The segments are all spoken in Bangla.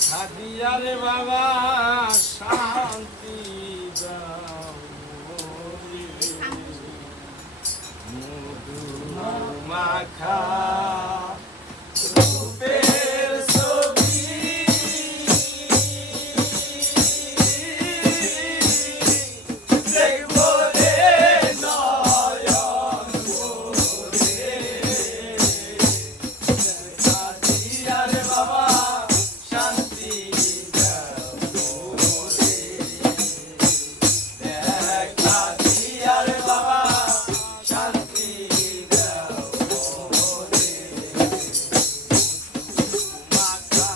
খাদিয়ারে বাবা শান্তি দাও মধু মাখা রূপের ছবি দেখবো রে নয়ন ভরে খাদিয়ারে বাবা শান্তি দাও খাদিয়ারে বাবা শান্তি দাও মাখা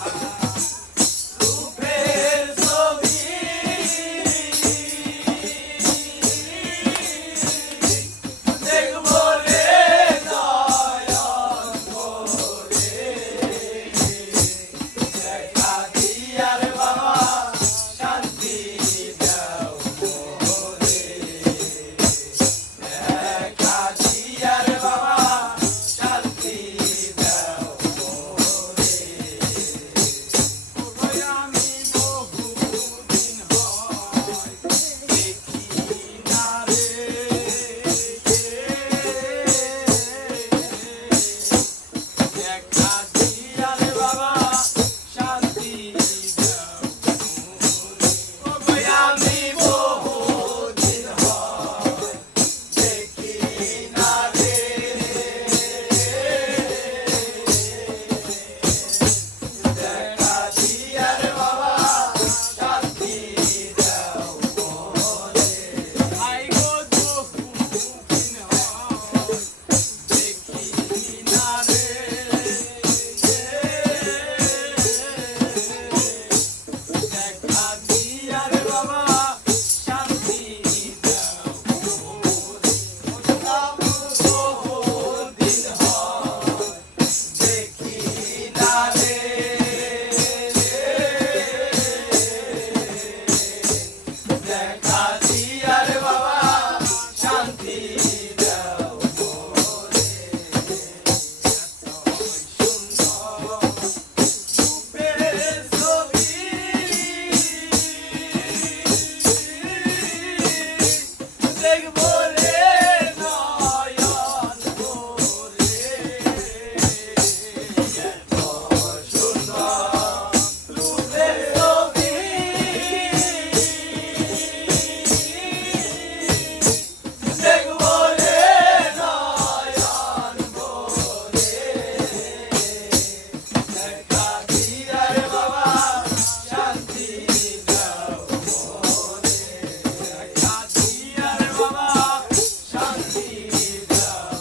রূপের ছবি দেখবো রে নয়ন ভরে খাদিয়ারে বাবা শান্তি দাও খাদিয়ারে বাবা শান্তি দাও আমি বহুদিন হয় দেখি না রে খাদিয়ারে বাবা শান্তি দাও আমি বহুদিন হয় দেখি না রে খাদিয়ারে বাবা শান্তি দাও আই গো বহুদিন হয় দেখি না রে খাদিয়ারে বাবা শান্তি দাও বহুদিন হয় দেখি না রে খাদিয়ারে বাবা শান্তি দাও রূপের ছবি দেখবো রে নয়ন ভরে রূপের ছবি দেখবো রে নয়ন ভরে খাদিয়ারে বাবা শান্তি দাও খাদিয়ারে বাবা শান্তি দাও